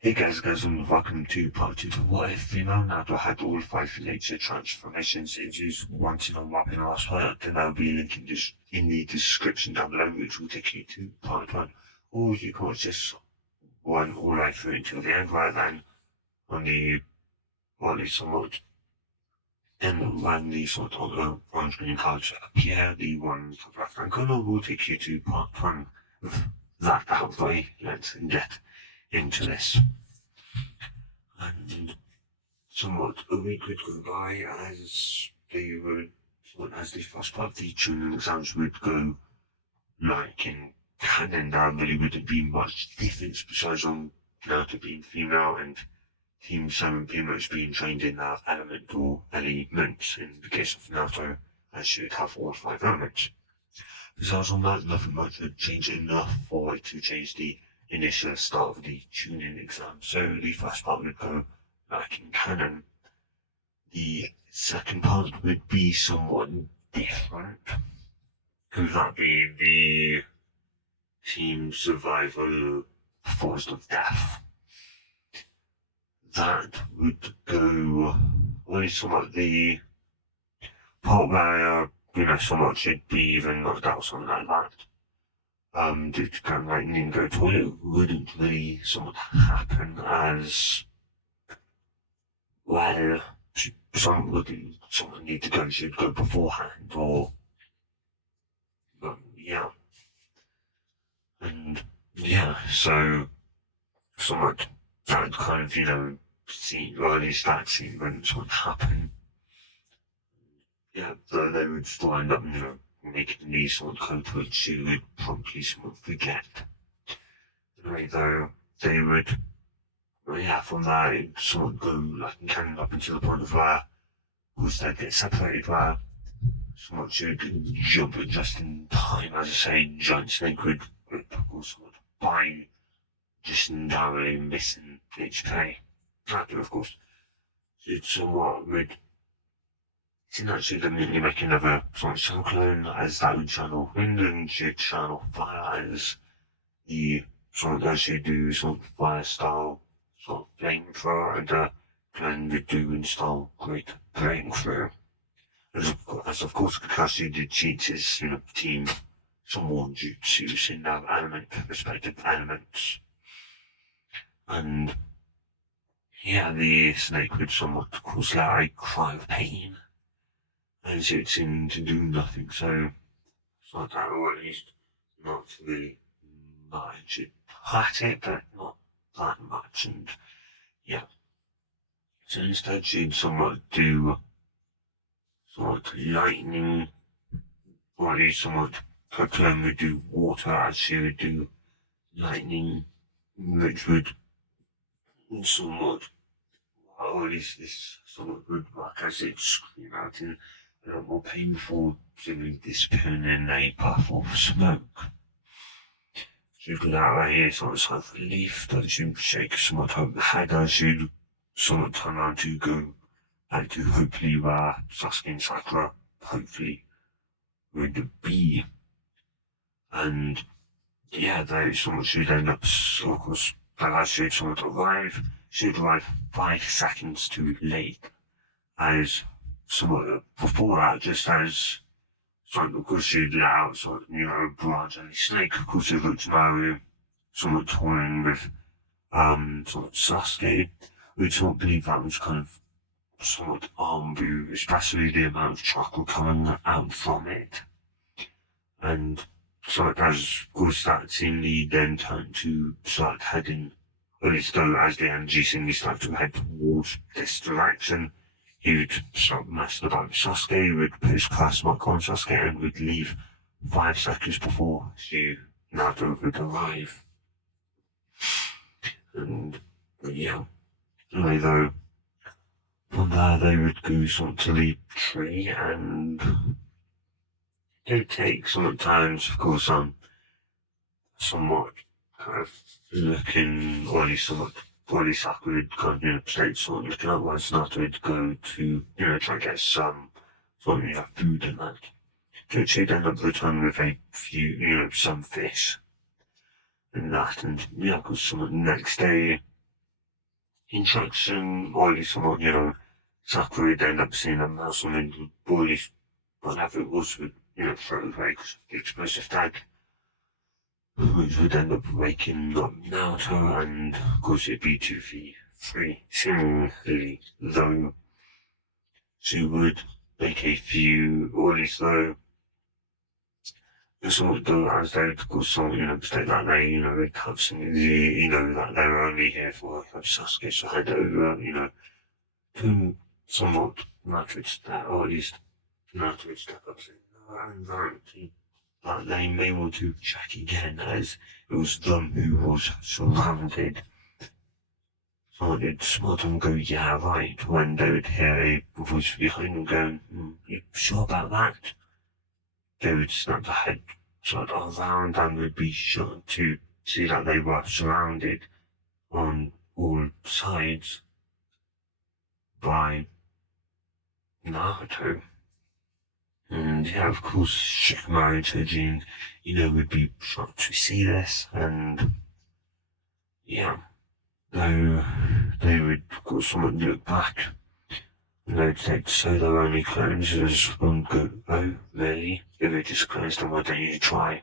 Hey guys, welcome to part 2 to What If Female Naruto had all 5 nature transformations introduced once in a map in the last part, then there will be a link in the description down below which will take you to part 1. Or you can watch this one all the way through until the end, rather than on the, well, it's somewhat, and when the sort of on-screen cards appear, the ones of left hand corner will take you to part 1 of that out of the way. Let's get into this. And somewhat a week would go by as the first part of the tuning exams would go, like in canon, there really wouldn't be much difference besides on Naruto being female and Team 7 pretty much being trained in that element or elements. In the case of Naruto, as she would have all 5 elements. Besides on that, nothing much would change enough for it to change the initial start of the tuning exam. So the first part would go like in canon. The second part would be somewhat different. Could that be the team survival forest of death? That would go only somewhat the part where someone should be even knocked out, something like that. Due to kind of lightning go to it wouldn't really somewhat happen as well. Someone need to go, should go beforehand, or yeah. And yeah, so somewhat that kind of, see, or at least that sequence would happen. Yeah, though they would still end up, making these sort of code which you would probably somewhat forget. Anyway, though, they would, from there, it sort of go, like, kind of up until the point of where, of course, they'd get separated, where somewhat should jump just in time, as I say, Giant Snake would of course, sort of by just narrowly missing HP. That, of course, it somewhat would, it's actually immediately make another sort of cyclone, as that would channel wind and should channel fire, as the sort of as you do sort of fire style sort of flamethrower, and can would do in style great breakthrough. As of course Kakashi did cheat his team some more jutsus in their respective elements. And yeah, the snake would somewhat cause out a cry of pain, as it seemed to do nothing, so it's not that, or at least not really much. It hurt it, but not that much, and yeah. So instead she'd somewhat do somewhat lightning, or at least somewhat Pokemon would do water, as she would do lightning, which would somewhat, or at least this somewhat would work as it scream out in a lot more pain before simply disappearing in a puff of smoke. She could out right here, sort of sigh of relief that she'd shake somewhat over the head as she'd somewhat turn around to go back to hopefully where Sasuke and Sakura hopefully would be. And yeah, they somewhat should end up, of course, as she'd somewhat arrive, she'd arrive 5 seconds too late, as somewhat before that, just as of course she'd let out a branch and a snake, of course it looked Mario somewhat toying with Sasuke. We don't believe that was kind of somewhat arm-boot, especially the amount of chocolate coming out from it. And so as of course that seemingly then turned to start heading, at least though as the energy seemingly started to head towards this direction, he would start messing about with Sasuke, would put his class mark on Sasuke, and would leave 5 seconds before Naruto would arrive. And yeah, anyway though, from there they would go to the tree, and it would take sometimes, of course, somewhat kind of looking, or at least somewhat body Sakura would kind of, state sort of looking otherwise Naruto would go to, try and get some sort of, food and that. So she'd end up returning with a few, some fish and that, and yeah, of course, the next day interaction, or at least somewhat, Sakura would end up seeing a mouse on the bullies, whatever it was, would, throw it away because of the explosive tag, which would end up waking up Naruto, and of course it'd be 2v3. Similarly, though, she would make a few, or at least though, sort of do as they would call some, mistake that they, they'd have some, that they were only here for Sasuke, so hand over, to somewhat Naruto step, or at least Naruto step up saying, no, I'm very that they may want to check again, as it was them who was surrounded. So it's smart them go, yeah, right, when they would hear a voice behind them going, you sure about that? They would snap their head sort of around and would be sure to see that they were surrounded on all sides by Naruto. And yeah, of course, Shikamaru and Chojin, would be shocked to see this, and yeah, though they would, of course, somewhat look back, and they'd say, so they're only clones, as one go, oh, really? If they just clones, then why don't you try?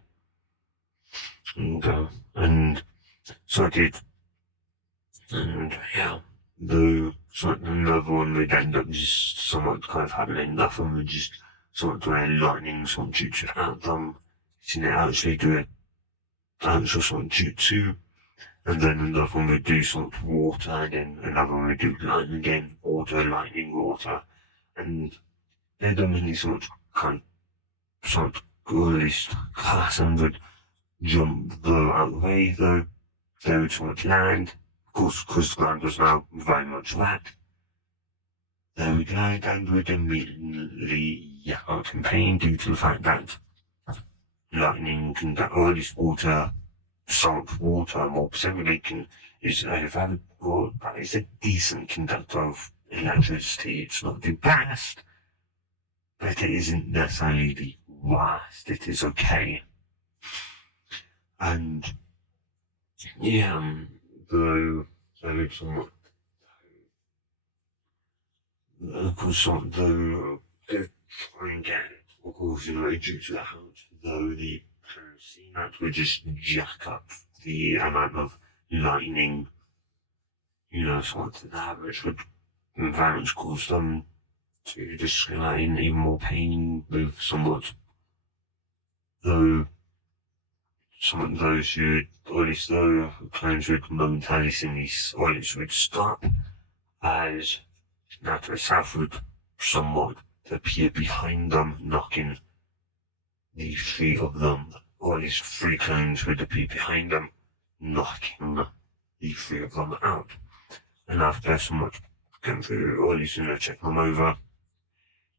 And so I did, and yeah, though, so another one would end up just somewhat kind of having enough, and would just sort of doing lightning, some jutsu at them, seeing it actually do it, actual sort of jutsu, and then another one would do sort of water, and then another one would do lightning again, water, lightning, water, and they don't really sort of or at least class and would jump though out of the way, though they would sort of land, of course, because the ground was now very much flat. They would land and would immediately yell out in pain due to the fact that lightning can, or at least water, salt water more specifically, is a very good, but it's a decent conductor of electricity. It's not the best, but it isn't necessarily the worst. It is okay. And yeah, though there is somewhat, of course, though they try and get, of course, due to the house, though the scene that would just jack up the amount of lightning, sort of that, which would very much cause them to just in even more pain with somewhat, though some of those who, or at least though claims would momentarily see these oilers would stop, as Nato itself would somewhat appear behind them, knocking the three of them, or at least three clones would appear behind them, knocking the three of them out. And after somewhat going through, or at least, check them over,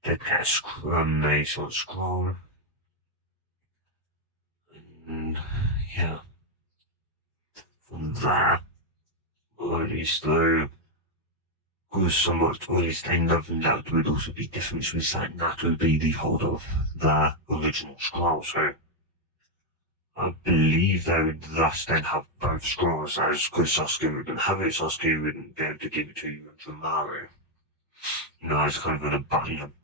they'd get a sort of scroll. And yeah, from that, or at least though, was somewhat, or at least another that would also be different with that would be the holder of the original scroll. So I believe they would thus then have both scrolls, as because Sasuke wouldn't have it, Sasuke wouldn't be able to give it to Naruto. As kind of a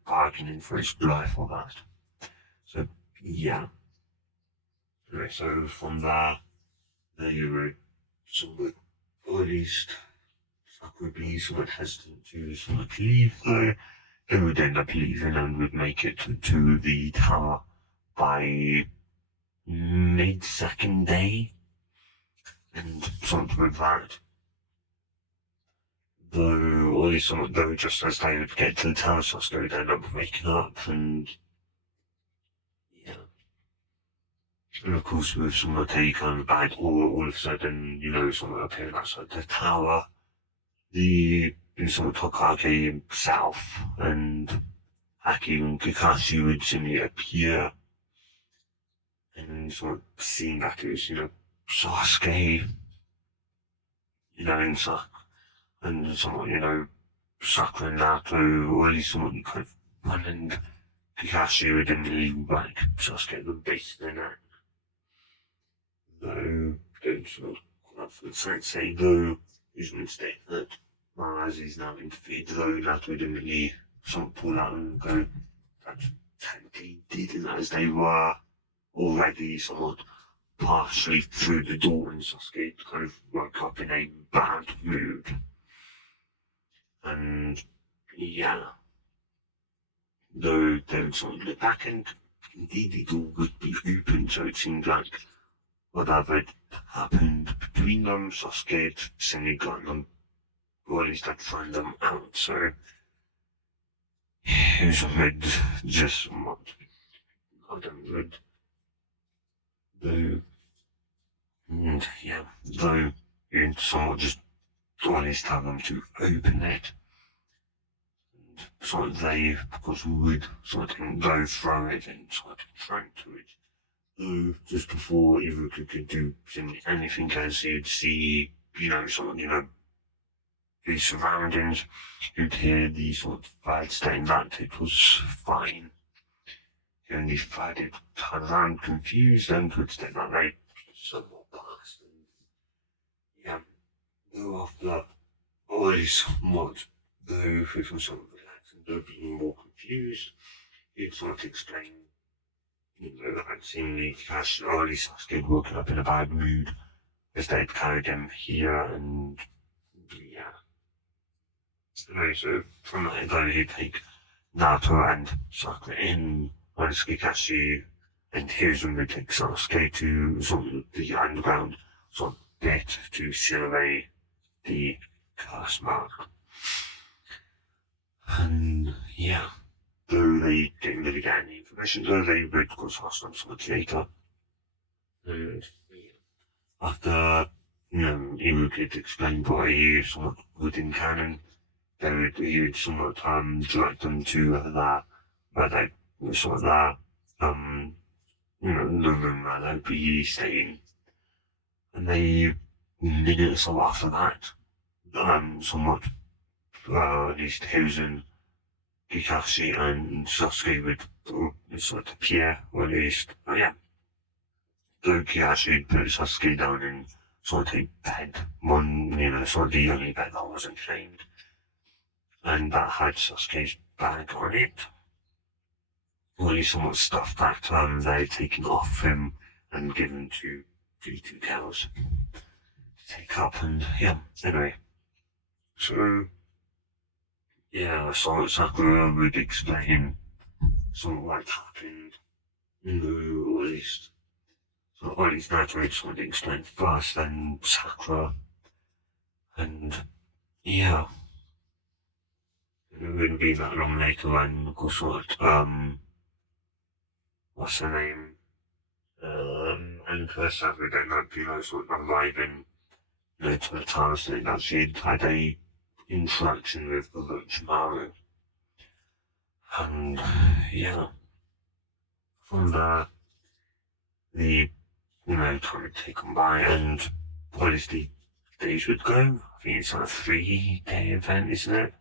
bargaining for his life or that. So yeah. Anyway, so from there you would somewhat, or at least Sakura would be somewhat hesitant to somewhat leave, though they would end up leaving and would make it to the tower by mid-second day, and something with that. Though, or at least somewhat, though, just as they would get to the tower, Sasuke would end up waking up, and yeah. And of course, with somewhat a kind of bad aura, all of a sudden, somewhat appearing outside the tower, the somewhat Tokage himself and Haki and Kakashi would suddenly appear, and sort of seeing that it was, Sasuke, and somewhat, Sakura and Naruto, or at least somewhat kind of fun, and Kakashi would immediately like Sasuke at the base of the neck. Though, don't sort of quite say though, is a mistake that as he's now interfered, though that would immediately sort of pull out and go, that technically didn't, as they were already sort of partially through the door, and Sasuke kind of woke up in a bad mood. And yeah, though they would sort of look back, and indeed the door would be open, so it seemed like whatever had happened between them, Sasuke had suddenly gotten them, or at least had thrown them out, so it was just somewhat, I don't know, though, and yeah, though it somewhat just always tell them to open it. And sort of they, of course, would sort of go through it and sort of throw to it. Though just before Iruka could do anything, as you'd see, sort of, the surroundings, you'd hear the sort of fad saying that it was fine. The only fad it turned around confused and could state that they somewhat passed. And yeah, though after all this somewhat, though if it was sort of relaxed and though being more confused, he'd sort of explain, that seemingly early Sasuke had woken up in a bad mood as they'd carried him here, and yeah. So from that, though, he'd take Naruto and Sakura in on Kakashi, and here's when they take Sasuke to sort of the underground sort of bit to seal away the curse mark. And yeah, though they didn't really get any information, though they would of course ask them so much later. And yeah, after Iruka had explained what he somewhat within canon, he would somewhat direct them to that, where they were sort of that, the room where they'd be staying. And they, minutes or after that, somewhat, at least Hiruzen, Kakashi and Sasuke would sort of appear, or at least, though Kakashi had put Sasuke down in sort of a bed, sort of the only bed that wasn't chained, and that had Sasuke's bag on it, or at least somewhat stuff that they'd taken off him and given to the two cows to take up, and yeah, anyway. So, yeah, so Sakura would explain sort of what happened, or at least Naruto would explain first, then Sakura, and yeah, it wouldn't be that long later when, of course, what's her name, and Kursa would end up, sort of arriving, to the town saying that she'd had a interaction with Orochimaru. And yeah, from there, the time would take on by, and what is the days would go? I think it's like a 3-day event, isn't it?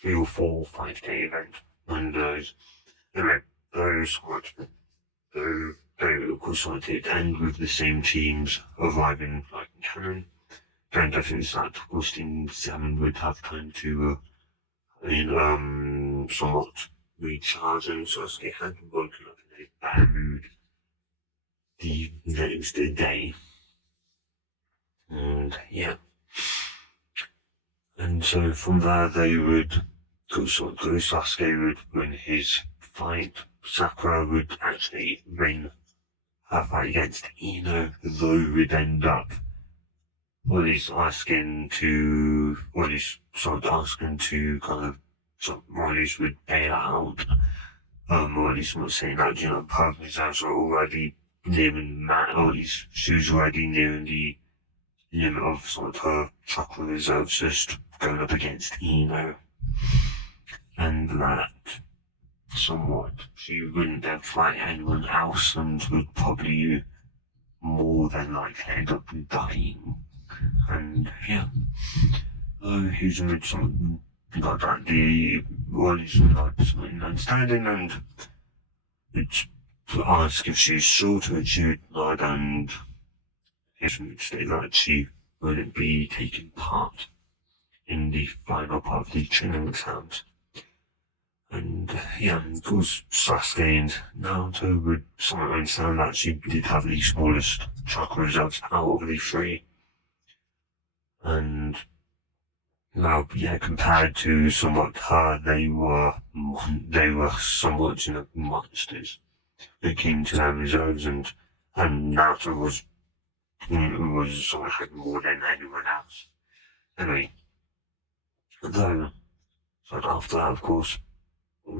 3 or 4, 5-day event. And anyway, those they of course did end with the same teams arriving like in canon. And I think that of course Team 7 would have time to somewhat recharge, and Sasuke had woken up in a bad mood the next day. And yeah. And so from there they would Sasuke would win his fight. Sakura would actually win her fight against Ino, though would end up asking to kind of Molly's would bail out. Molly's not saying that, Purple's are already nearing that, or at least she was already nearing the limit of sort of her chakra reserves, just going up against Ino. And that somewhat she wouldn't then fight anyone else and would probably more than likely end up dying. And yeah, he's a bit something like that. The one is like something understanding, and it's to ask if she's sure to achieve it, and if she would say that she wouldn't be taking part in the final part of the training exams. And yeah, of course, Sasuke and Naruto would somewhat understand that she did have the smallest chakra results out of the three. And now, yeah, compared to somewhat her, they were somewhat, monsters. They came to their reserves, and Naruto was sort of had more than anyone else. Anyway, though, so after that, of course,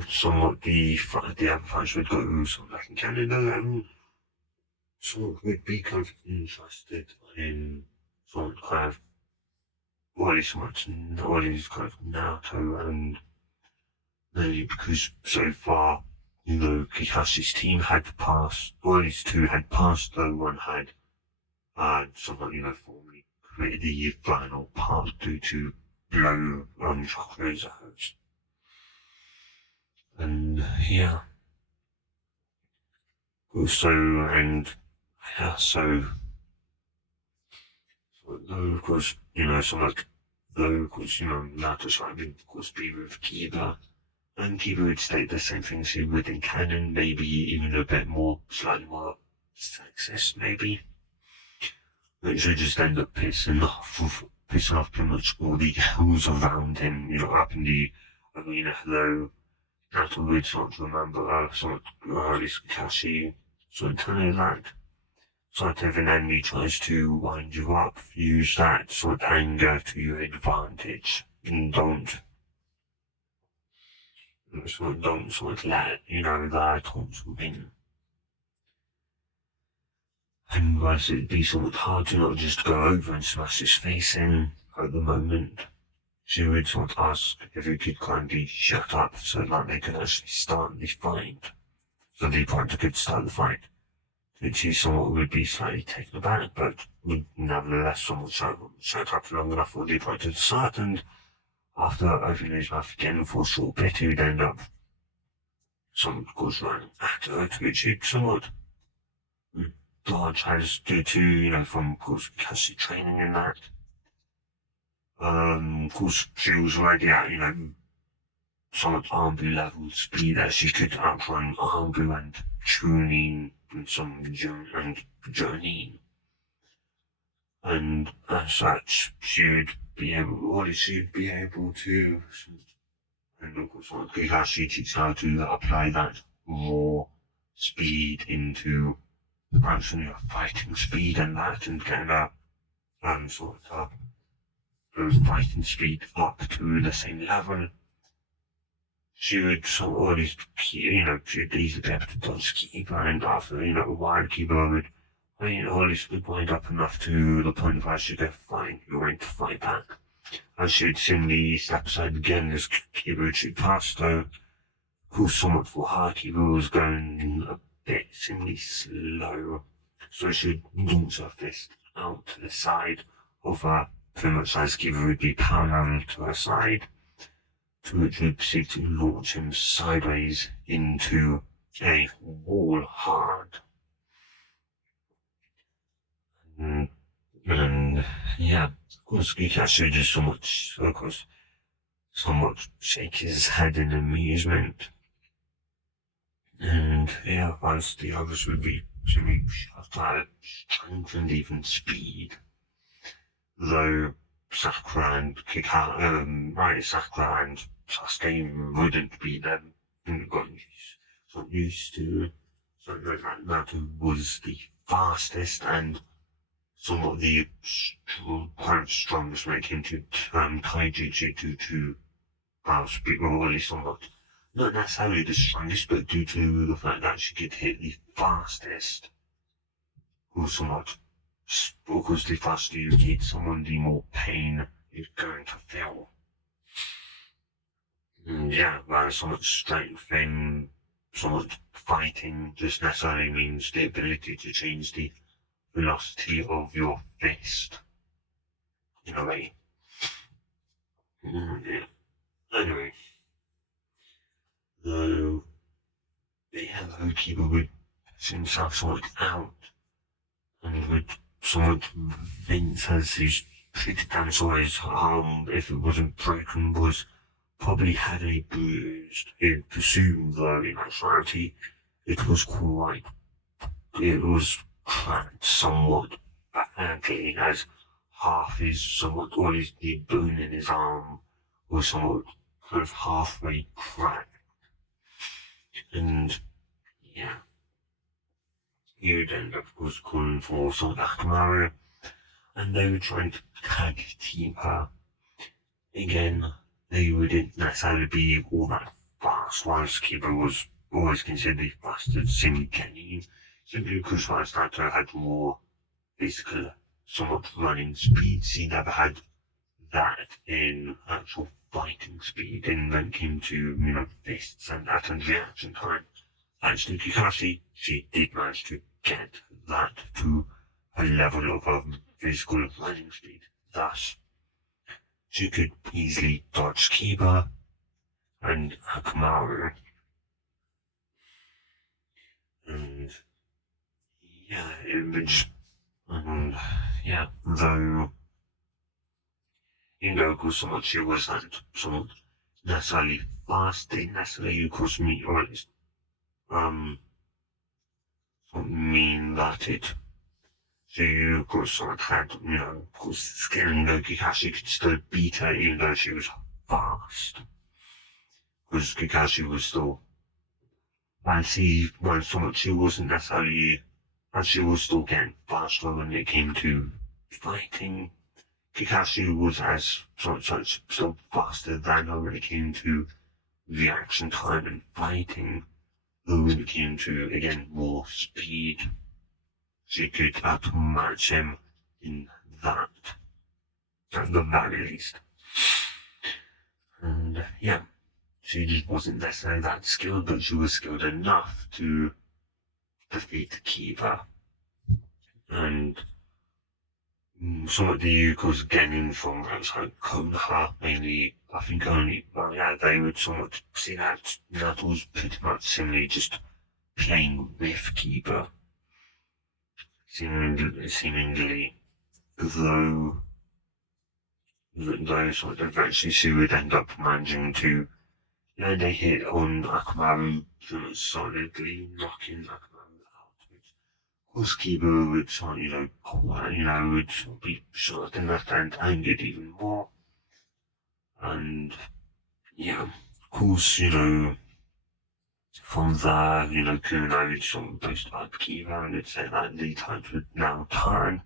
somewhat the other fights would go somewhat like in Canada, and somewhat would be kind of interested in somewhat kind of all these kind of Naruto, and mainly because so far, Kakashi's team had passed, all these two had passed, though one had somewhat, formally created the final part due to blow chakras out. And yeah. Also, and yeah, so though of course, though of course, Naruto's fighting, of course, be with Kiba, and Kiba would state the same things he would in canon, maybe even a bit more, slightly more sexist, maybe. Which would just end up pissing off pretty much all the girls around him, up in the arena, though Naruto would sort of remember, sort of, at least Kakashi, sort of telling you that. Sort of if an enemy tries to wind you up, use that sort of anger to your advantage, and don't sort of let, that taunts win. And whilst it'd be somewhat hard to not just go over and smash his face in at the moment, she would sort of ask if he could kindly shut up so that they could actually start the fight. So the opponent could start the fight. Which he somewhat would be slightly taken aback, but would nevertheless somewhat shut up long enough for the opponent to start, and after opening his mouth again for a short bit, he would end up somewhat, of course, running at her, to which he'd somewhat dodge as due to, from, of course, Cassie training in that. Of course, she was already at, somewhat Armbu level speed that she could outrun Armbu and Chunin and Jonin. And as such, she'd be able to, and of course, Kakashi teaches how to apply that raw speed into actually fighting speed and that, and get that, sort of, fighting speed up to the same level. She would sort of always, she'd easily be able to dodge Kiba, and after, a while, Kiba would, always would wind up enough to the point where she'd go, fine, you're going to fight back. And she'd suddenly step aside again as Kiba would shoot past, though, of course, somewhat for her, Kiba was going a bit seemingly slow, so she'd launch her fist out to the side of her, pretty much as Kiba would be parallel to her side, to which would proceed to launch him sideways into a wall hard. And yeah, of course, Kakashi just somewhat shake his head in amusement. And yeah, whilst the others would be shot at strength and even speed, though Sakura and Sakura and Sasuke wouldn't be them, got used to something like that. Naruto was the fastest and somewhat the strongest when it came to taijutsu due to power speed, or at least somewhat, not necessarily the strongest, but due to the fact that she could hit the fastest, or somewhat, because the faster you hit someone, the more pain you're going to feel. And yeah, whereas somewhat strength in somewhat fighting just necessarily means the ability to change the velocity of your fist, in a way. Yeah. Anyway, though, yeah, the Keeper would piss himself somewhat out, and would somewhat vince as his treated them so his arm, if it wasn't broken, was probably heavily bruised. It presumed, though, in actuality, it was cracked somewhat badly, as half his somewhat, or his, the bone in his arm was somewhat kind of halfway cracked. And, yeah, he would end up, of course, calling for some Akamaru, and they were trying to tag team her. Again, they wouldn't necessarily be all that fast, whilst Kiba was always considered the fastest in Kenny, simply because Naruto had more physical, somewhat running speed. He never had that in actual fighting speed, and when it came to, fists and that and reaction time. Actually, Kakashi, she did manage to get that to a level of physical running speed. Thus, she could easily dodge Kiba and Akamaru. And yeah, though Goku somewhat she wasn't somewhat necessarily fast, didn't necessarily of course mean, or at least mean that it she of course sort of had, of course skill, and Kakashi could still beat her even though she was fast. Because Kakashi was still, and she wasn't necessarily, and she was still getting faster when it came to fighting. Kakashi was still faster than her when it came to reaction time and fighting. Though when it came to, again, more speed, she could outmatch him in that, at the very least. And yeah, she just wasn't necessarily that skilled, but she was skilled enough to defeat Kiba. And some of the Yukos getting from outside Konoha, mainly, I think only, well, yeah, they would somewhat see that was pretty much simply just playing with Kiba. Seemingly, though sort of eventually she would end up managing to land a hit on Akamaru solidly, knocking Akamaru out. Of course, Kiba would would be shocked and left and angered even more. And yeah, of course, from there, Kunai would sort of boast about Kiba and would say that the tides would now turn,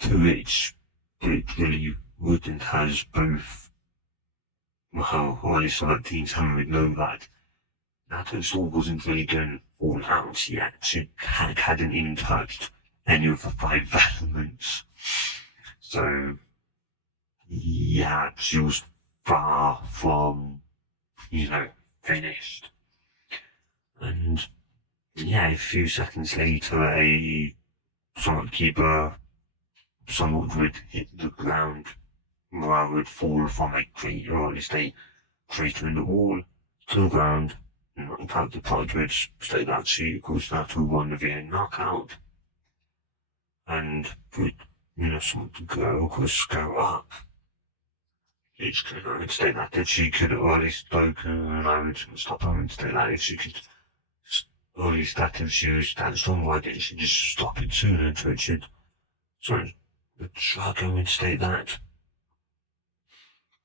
to which it really wouldn't, has both, well, or at least some of the teams would know that Naruto still wasn't really going all out yet. She hadn't even touched any of the 5 elements. So, yeah, she was far from, finished. And, yeah, a few seconds later, a somewhat keeper somewhat would hit the ground, or would fall from a crate, or at least a crater in the wall, to the ground. In fact, the Padres state that she, of course, that won via knockout. And would, something to go, of course, go up. Each could state that she could, or at least I would stop her and state that if she could, or at least that if she was that strong, why didn't she just stop it sooner to it should, the Dragon would state that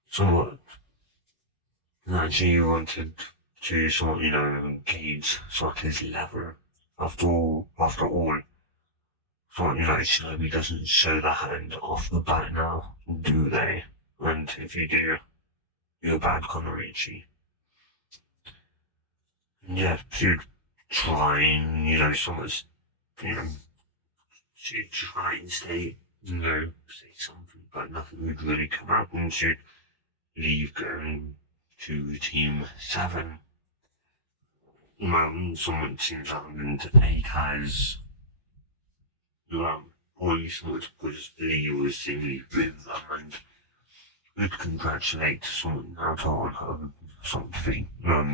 somewhat, that she wanted to engage his lever. After all, Shinobi doesn't show the hand off the bat now, do they? And if you do, you're a bad Konorichi. And yeah, she'd try and, she'd try and say something, but nothing would really come out, and she'd leave going to Team 7. Someone Team 7 has, or at least was Lee was seemingly with them, and would congratulate Naruto on her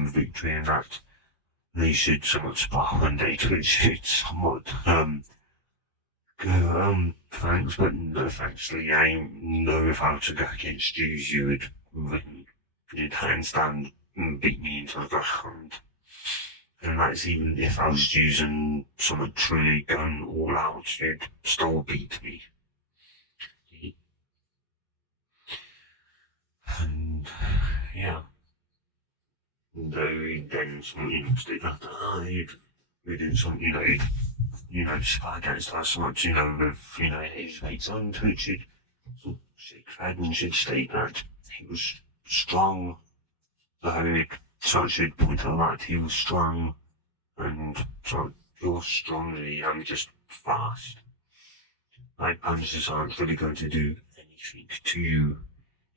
victory, and that they should somewhat spar one day to it should somewhat thanks, but no thanks. I know if I were to go against you'd handstand and beat me into the ground. And that's even if I was using something truly going all out, you'd still beat me. And yeah. Though then something stick like we did something, just fight against us so much, with, his mates on Twitch, so shake head and she'd state that he was strong. So she'd point out that he was strong, and so you're strongly, I'm just fast. My punches aren't really going to do anything to you,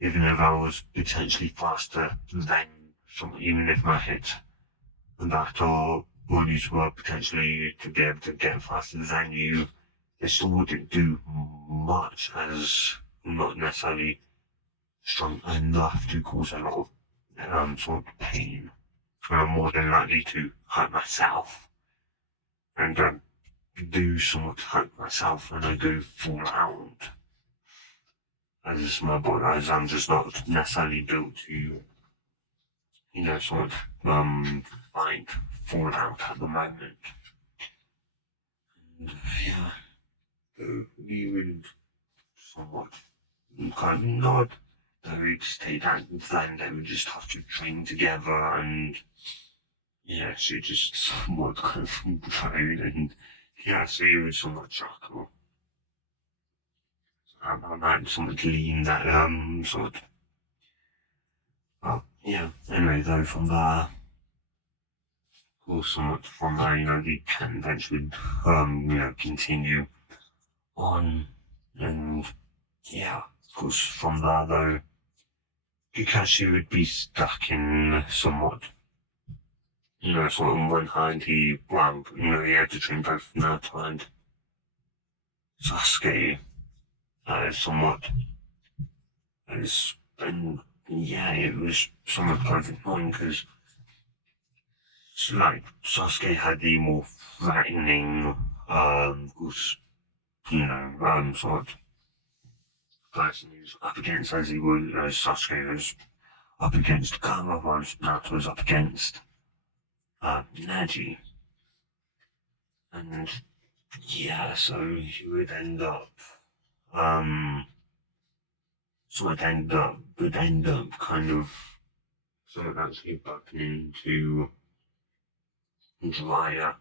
even if I was potentially faster than some, even if my hits and that or bodies were potentially to be able to get faster than you, they still wouldn't do much as not necessarily strong enough to cause a lot of sort of pain. I'm more than likely to hurt myself and do somewhat hurt myself when I go full out. As my body, as I'm just not necessarily built to, sort of fight full out at the moment. And yeah, so we would somewhat kind of nod. They would stay down, then they would just have to train together, and yeah, so just somewhat kind of train, and yeah, so you would somewhat chuckle. I might somewhat lean that, sort of, well, yeah, anyway, though, from there, of course, somewhat from there, the cat events would, continue on, and yeah, of course, from there, though, Kakashi would be stuck in somewhat, sort of on one hand, he had to train both Naruto and Sasuke, somewhat, and yeah, it was somewhat kind of annoying because, like, Sasuke had the more threatening, was, sort of person he was up against, as he was, Sasuke was up against Kama, whereas Naruto was up against Neji. And yeah, so he would end up, would end up kind of sort of actually bumping into Jiraiya,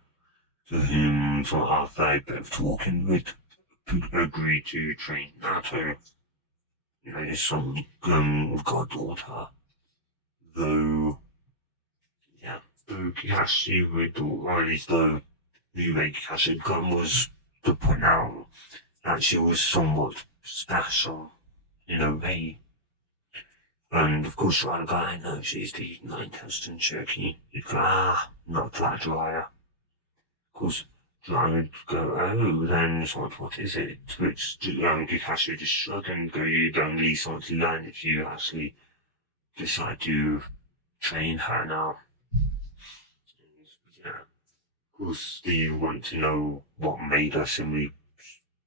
to whom sort of after a bit of talking would agree to train Naruto, his son, goddaughter, though, yeah, Kakashi would, or at least though the way Kakashi had gone was to point out that she was somewhat special in a way. And of course, Jiraiya go, I know she's the nine-tested Cherokee. You'd go, not that Jiraiya. Of course, Jiraiya would go, oh, then what is it? Which Kakashi would just shrug and go, you'd only sort of learn if you actually decide to train her now. And, yeah, of course, do you want to know what made her simply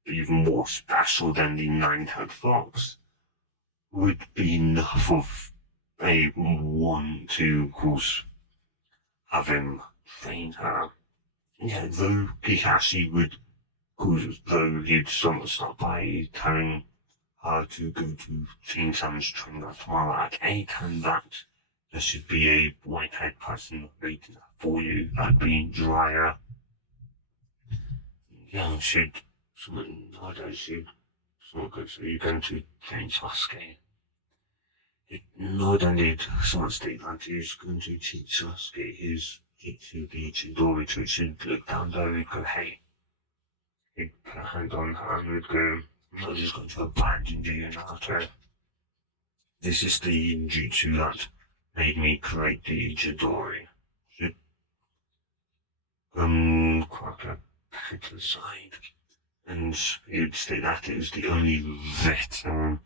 even more special than the nine-tailed fox? Would be enough of a want to, of course, have him train her. Yeah, though Kakashi would, though he'd somewhat start by telling her to go to Teen Sam's trainer tomorrow at 8, and that there should be a white-haired person waiting for you, that being Jiraiya. Yeah, should someone nowadays should someone go, so you're going to train Sasuke. Not only did someone state that he's going to teach Sasuke his Jutsu, the Chidori trick, should look down there and go, hey, he'd put a hand on her and would go, I'm not just going to abandon you, Naruto. This is the Jutsu that made me create the Chidori. Should, crack a back to the side. And he'd state that it was the only written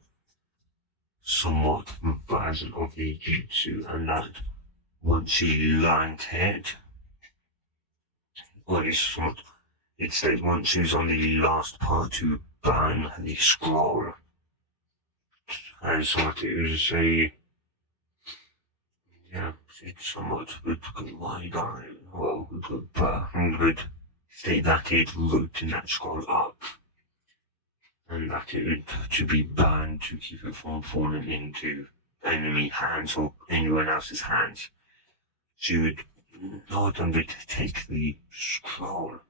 somewhat version of the Jutsu, and that once she learned it, or at least it states once she was on the last part to burn the scroll. And somewhat it was a, yeah, it's somewhat would wide eye, well, would state that it wrote in that scroll up, and that it would to be burned to keep it from falling into enemy hands or anyone else's hands. She would not undertake the scroll.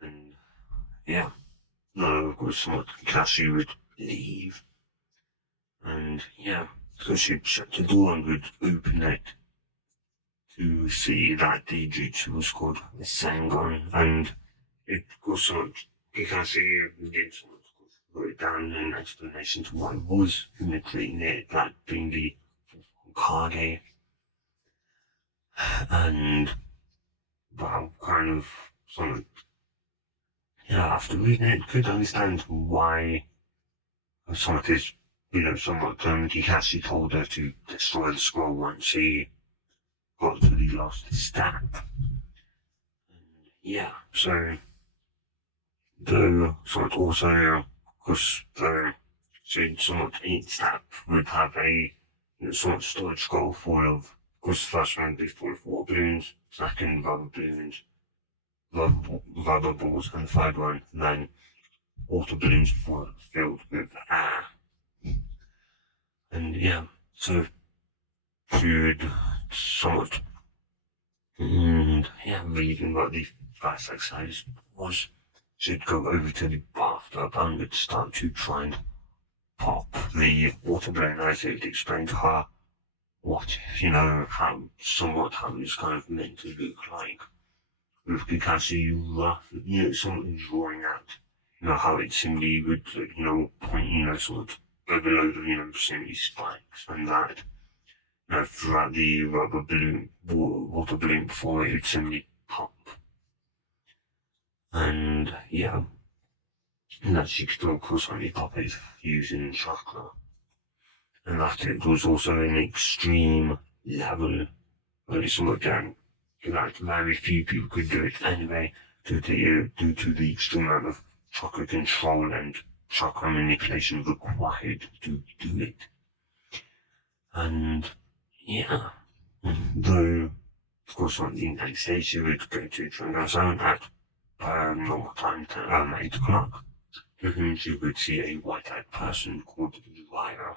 And yeah, no, of course not, because she would leave. And yeah, so she'd shut the door and would open it to see that the jutsu was called the Sengon. And it was not, Kakashi did sort of wrote down an explanation to what it was imitating it, that being the Kage. And well, kind of sort of, yeah, after reading it, could understand why somewhat is, somewhat Kakashi told her to destroy the scroll once he got to the last step. And yeah, so the sort of also, of course, the somewhat each step would have a sort of storage scroll full of course, the first one would be full of water balloons, second rubber balloons, rubber balls, and the third one, then water balloons filled with air. And yeah, so food, somewhat, and yeah, reading what the first exercise was, she'd go over to the bathtub and would start to try and pop the water balloon as it explained to her what, how it was kind of meant to look like. With Kakashi, somewhat drawing out, how it simply would, point, sort of overload of, simply spikes and that, throughout the rubber balloon, water balloon before it would simply pop. And, yeah, and that she could, of course, only pop it using chakra. And that it was also an extreme level, only somewhat down. Like very few people could do it anyway, due to the extreme amount of chakra control and chakra manipulation required to do it. And yeah, though of course on the next day she would go to Triangle Zone at normal time, 8 o'clock, to whom she would see a white-eyed person called Liar.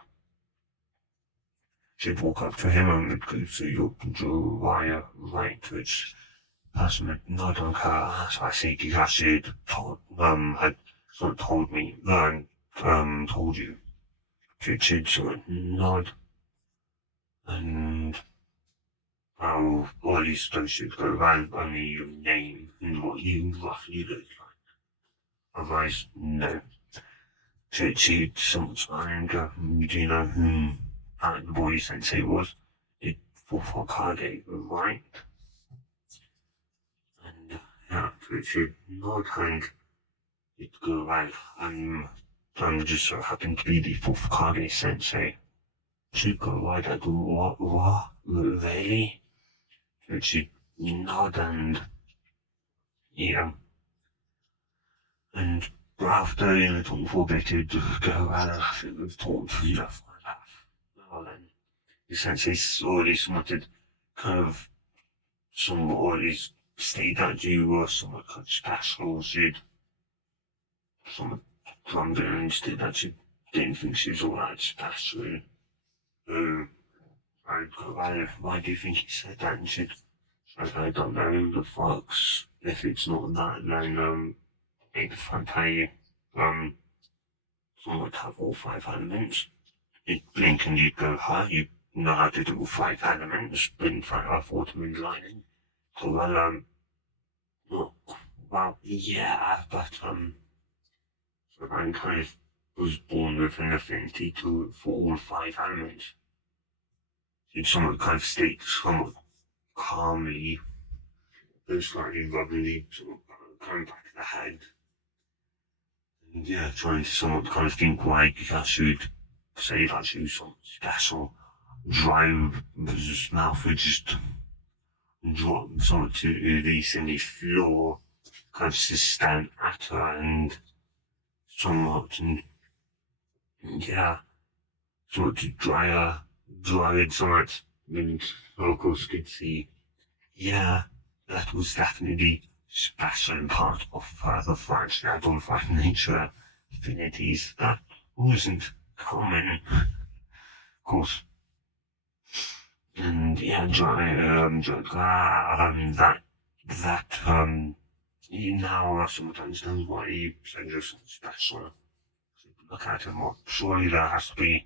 She'd walk up to him and would go to your Jiraiya, right, to its person had nod on her, so I see Kakashi had sort of told me, told you. She'd sort of nod, and or at least those should go around by me your name and what you roughly look like. Otherwise, no. She'd somewhat smile and go, do you know who the boy sensei was? It for Kage, right? And yeah, so she'd nod and it'd go around. Just so happened to be the fourth Kage sensei. She'd go right at what, really? And she'd nod and, yeah. And after a little for a bit, it'd go around and I think we've talked for enough like that. Well then, the sensei already wanted kind of already stated that you were somewhat kind of special. She'd somewhat drummed in and stated that she didn't think she was all that special. I'd go, why do you think he said that? And she'd, I don't know who the fuck's, if it's not that, then, maybe Fantasia, somewhat have all 5 elements. You'd blink and you'd go, you know how to do all 5 elements, blink, fire, water, and lightning. So, well, yeah, but, so I kind of was born with an affinity for all 5 elements. You'd somewhat kind of state somewhat calmly, slightly rubbingly, sort of going back to the head. And yeah, trying to somewhat kind of think like I should say that she was something special. Dry, his mouth would just drop someone to the assembly floor, kind of to stand at her and somewhat, and yeah, somewhat to dry it somewhat, and locals could see, yeah, that was definitely special and part of the French identified nature affinities that wasn't common, of course. And yeah, you now sometimes knows why he said just special. Look at him, well, surely there has to be,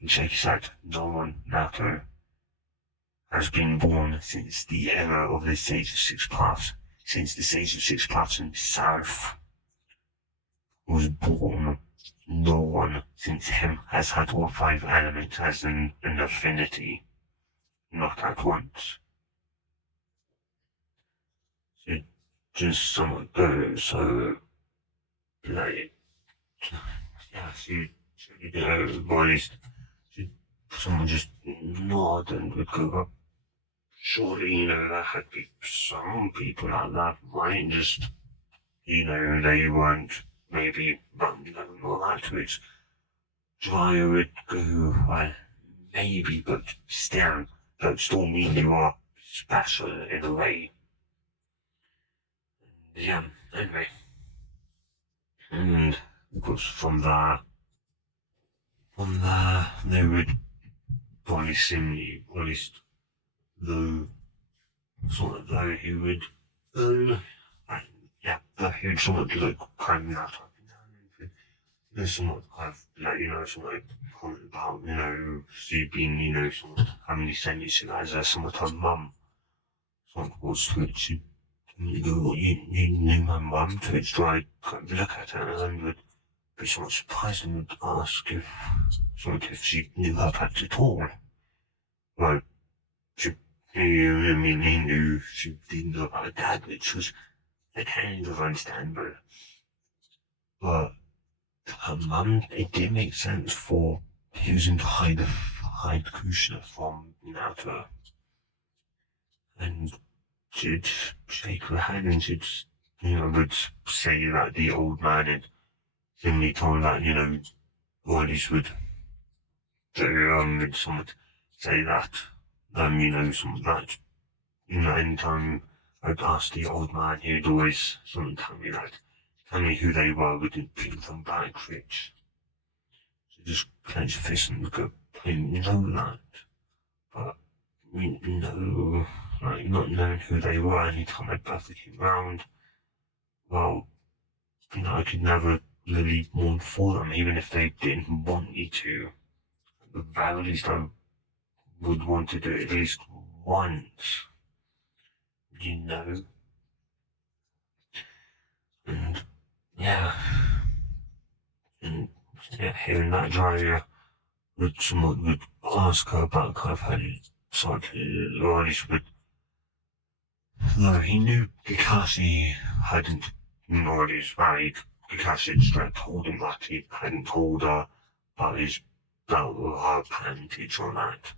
and Shake said, no one Naruto has been born since the era of the Sage of Six Paths, since the Sage of Six Paths himself was born. No one since him has had all five elements as an affinity, not at once. It just somewhat goes, so, like, yeah, someone just nod and would go, surely, there had to be some people like that, right? Just, they weren't maybe, but, all that to it. Dryer would go, well, maybe, but still, that still mean you are special in a way. Yeah, anyway. And, of course, from there, they would probably simply, at least, though, sort of, though he would, yeah, he would sort of do like kind of that type of thing. There's somewhat kind of, like, somewhat like comment about, she being, sort of how many centimeters she has, somewhat her mum, sort of was to it, she, you go, well, you knew my mum, to it, so I kind of look at her and would be somewhat surprised and would ask if she knew her perhaps at all. Well, she knew she didn't know about her dad, which was a kind of understandable. But her mum, it did make sense for using to hide Kushner from Naruto. And she'd shake her head and she'd, would say that the old man had simply told that, Ordis would someone say that, something that, anytime I'd ask the old man, he'd always someone tell me who they were, wouldn't bring them back rich. So just clench your fist and go, I know that, but no, like not knowing who they were anytime my brother came round, well, I could never really mourn for them, even if they didn't want me to. At the very least, I would want to do it at least once, and yeah, and yeah, hearing that Jiraiya someone would ask her about kind of her sort of, or at least would, though he knew Kakashi hadn't, nor his married, Kakashi had straight told him that he hadn't told her about her parentage or that.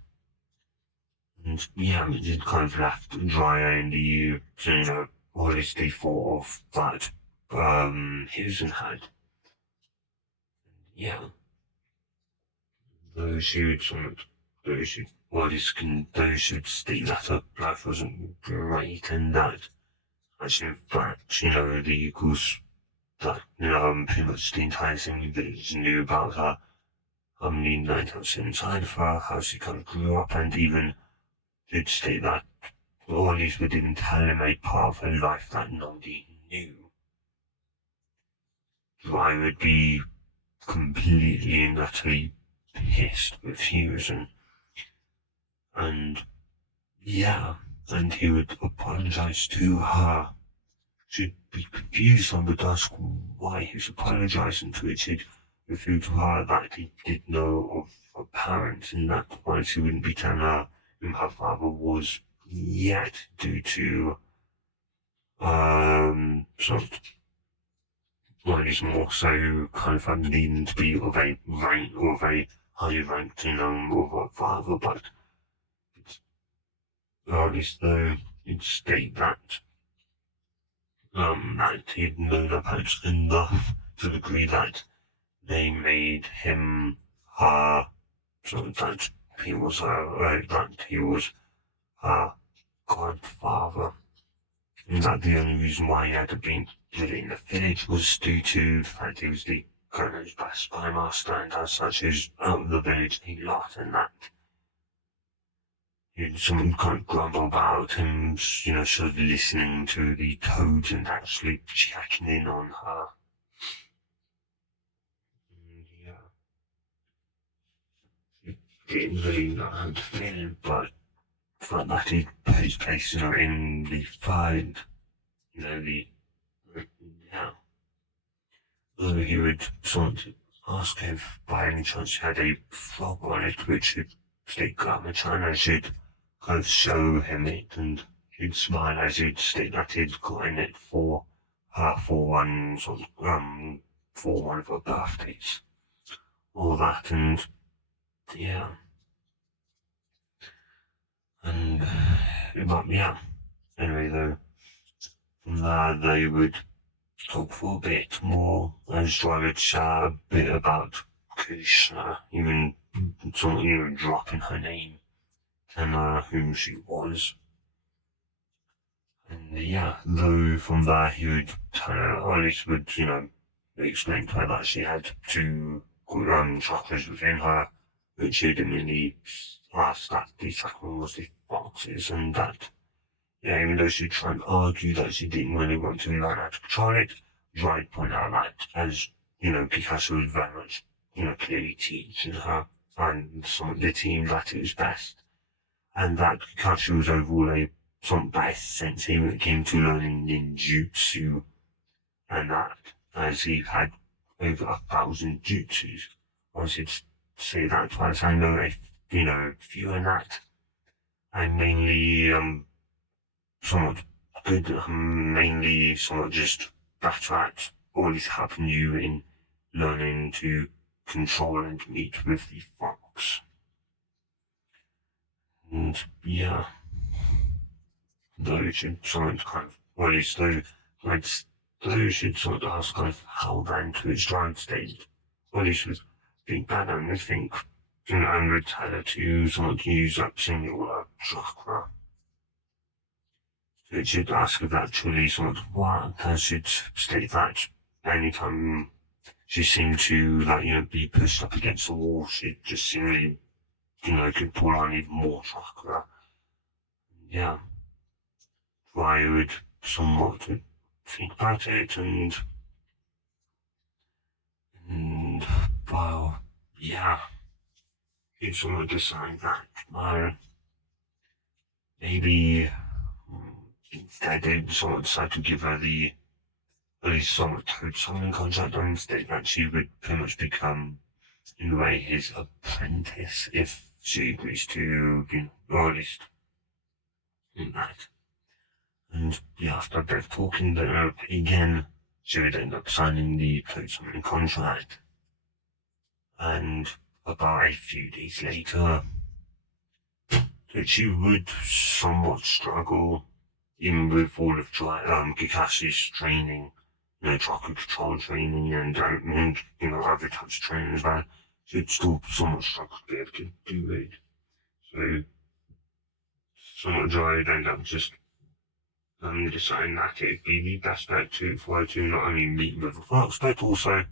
And yeah, it just kind of left Jiraiya in the, or at least they thought of that, Hizen had. Yeah. Those who'd those who'd state that her life wasn't great and that, actually, in fact, the equals that, pretty much the entire thing that knew about her, how many nights inside of her, how she kind of grew up, and even did state that, or at least we didn't tell him a part of her life that nobody knew. So I would be completely and utterly pissed with Fusion. And yeah, and he would apologize to her. She'd be confused and would ask why he was apologizing, to which he'd reveal to her that he did know of her parents and that why she wouldn't be telling her who her father was yet, due to sort of, well, he's more so kind of needing to be of a rank or of a high ranked, of her father, but or at least though he'd state that he'd known about enough to the degree that they made him her, so that he was her godfather, and that the only reason why he had been put in the village was due to the fact he was the colonel's best spymaster, and as such he was out of the village a lot, and that someone kind of grumble about him, sort of listening to the codes and actually checking in on her. And yeah, he didn't really know how to feel, but felt that he put his place, in the fight, yeah. Though he would sort of ask if by any chance he had a frog on it, which would stick up my China should kind of show him it, and he'd smile as he'd state that he'd gotten it for her for one of her birthdays. All that, and yeah. And, but yeah. Anyway, though, from there they would talk for a bit more, as I would say a bit about Krishna, even dropping her name, and whom she was. And yeah, though from there he would tell her, or at least would, explain to her that she had two chakras within her, which she didn't really ask that the second one was the foxes, and that, yeah, even though she tried to argue that she didn't really want to learn how to control it, Dried point out that as, Picasso was very much, clearly teaching her and some of the team that it was best, and that Picasso was overall a some best sensei when it came to learning ninjutsu, and that as he had over 1,000 jutsus. I should say that twice. I know a few in that. I'm mainly somewhat good, mainly somewhat just better at always helping you in learning to control and meet with the fox. And yeah, though it should sort of kind of, or at least though you should sort of ask kind of how then to its drive state, or at least with think bad, and I think, I would tell her to sort of use that singular chakra. It should ask if that truly sort of worked, as should state that anytime she seemed to, be pushed up against the wall, she'd just seemingly, could pull on even more chakra. Yeah. So I would somewhat think about it, and well, yeah, it's somewhat decide that, maybe instead they'd sort of decide to give her the, at least sort of code something contract on state that she would pretty much become, in a way, his apprentice if she agrees to, or at least in that. And yeah, after a bit of talking again, she would end up signing the code something contract. And about a few days later, that she would somewhat struggle, even with all of Kikashi's training, chakra control training, and other types of training as well. She'd still somewhat struggle to be able to do it. So, somewhat Joy would end up just deciding that it'd be the best bet for her to not only meet with the fox, but also,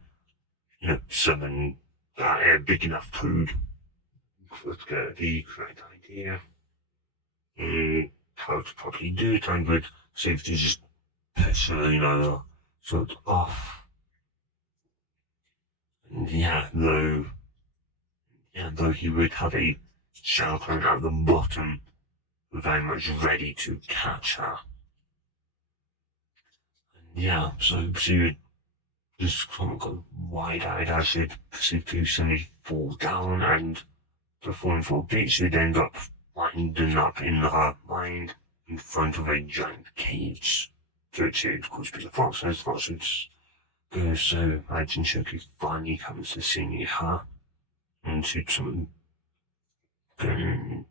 summon a big enough code for to get the correct idea. How to properly do it, and would see if to just push her, sort of off. And though he would have a shell cone at the bottom, very much ready to catch her. And yeah, so she would just kind of go wide-eyed as she'd proceed to suddenly fall down, and the falling for a bit, she'd end up winding up in her mind in front of a giant cage, to which it, of course, be the fox, and the fox would go, so imagine Shoki finally comes to see her, and she'd summon 9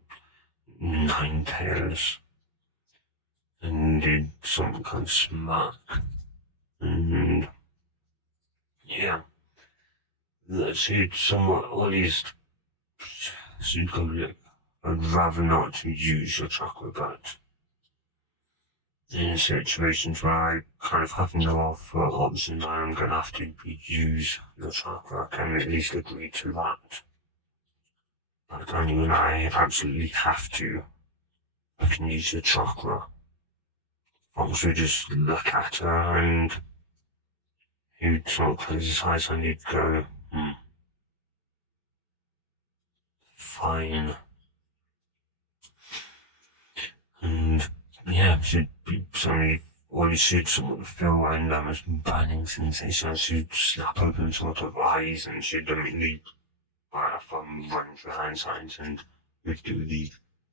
tails. and did some kind of smirk, and yeah, she'd somewhat, at least, she'd go, like, I'd rather not use your chakra, but in situations where I kind of have no other option, I'm going to have to use your chakra. I can at least agree to that. But only when I absolutely have to, I can use your chakra. Fox would just look at her and he'd sort of close his eyes and he'd go, fine. And yeah, she'd be suddenly, or she'd sort of feel and there was burning sensation. She'd snap open sort of eyes and she'd immediately from running through hand signs and would do the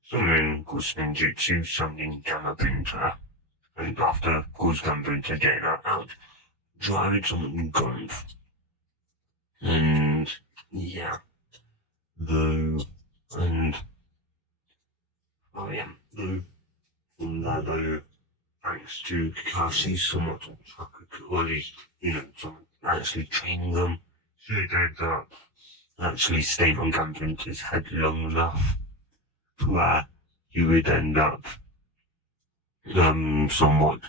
something called ninjutsu, something gamma bunta. And after called gamma bunta getting her out, drive something gun. And yeah, though, and oh yeah, though, from there though, thanks to Kakashi somewhat or at least, some actually training them, she did that actually stayed on Gambrin's head long enough to where he would end up somewhat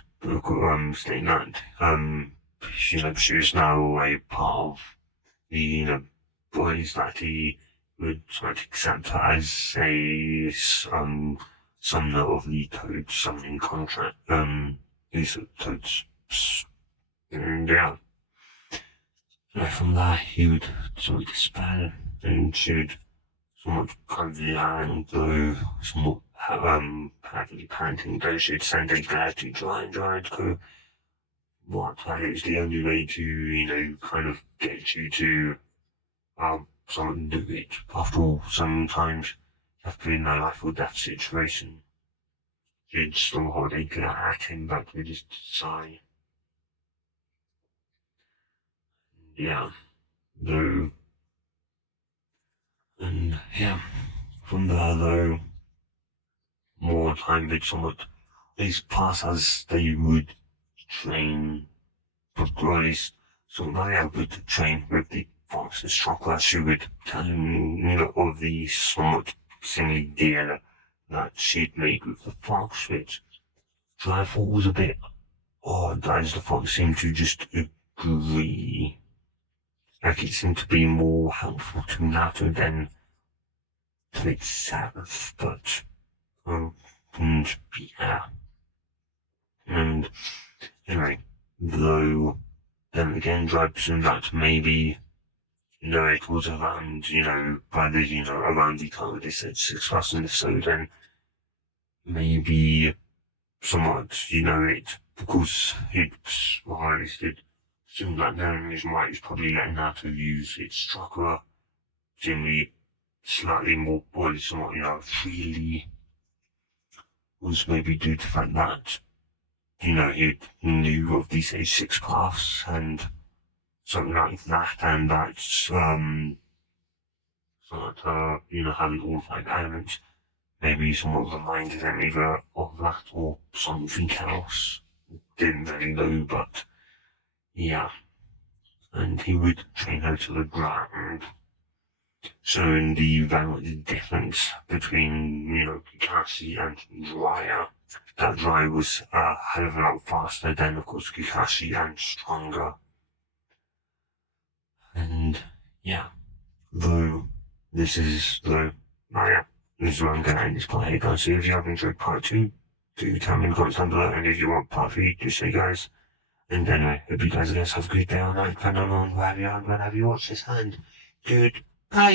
stating that she was now a part of the boys that he would try to accept her as a summoner of the Toad summoning contract. These Toads, and yeah. From there, he would sort of despair and she would somewhat kind of learn, though somewhat badly panting, though she'd send a guy to try and go, what, that is the only way to, kind of get you to, someone do it. After all, sometimes you have to be in a life or death situation. She'd still hold a glare at him, but would just sigh. Yeah, though, and yeah, from there though, more time would somewhat, at least pass as they would train, but at least somebody I would train with the fox's chocolate. She would tell him, of the somewhat silly deal that she'd made with the fox, which I thought was a bit odd, as the fox seemed to just agree. Like it seemed to be more helpful to Naruto than to itself, but, and yeah. And anyway, though, then again, I presume that maybe, it was around, by the, around the time they said 6,000 or so, then maybe somewhat, it, because it's, well, at least it seemed like then his might is probably letting out to use its chakra, generally slightly more, or somewhat, freely, was maybe due to the fact that, he knew of these six paths and something like that, and that's, sort of, having all five elements, maybe somewhat reminded him either of that or something else. Didn't really know, but yeah. And he would train her to the ground, showing the very difference between, Kakashi and Jiraiya. That Jiraiya was a hell of a lot faster than, of course, Kakashi, and stronger. And yeah, though this is where I'm going to end this part here, guys. So if you have enjoyed part 2, do tell me in the comments down below, and if you want part 3, just say guys. And anyway, hope you guys have a good day or night, depending on wherever you are and whenever you watch this, and goodbye.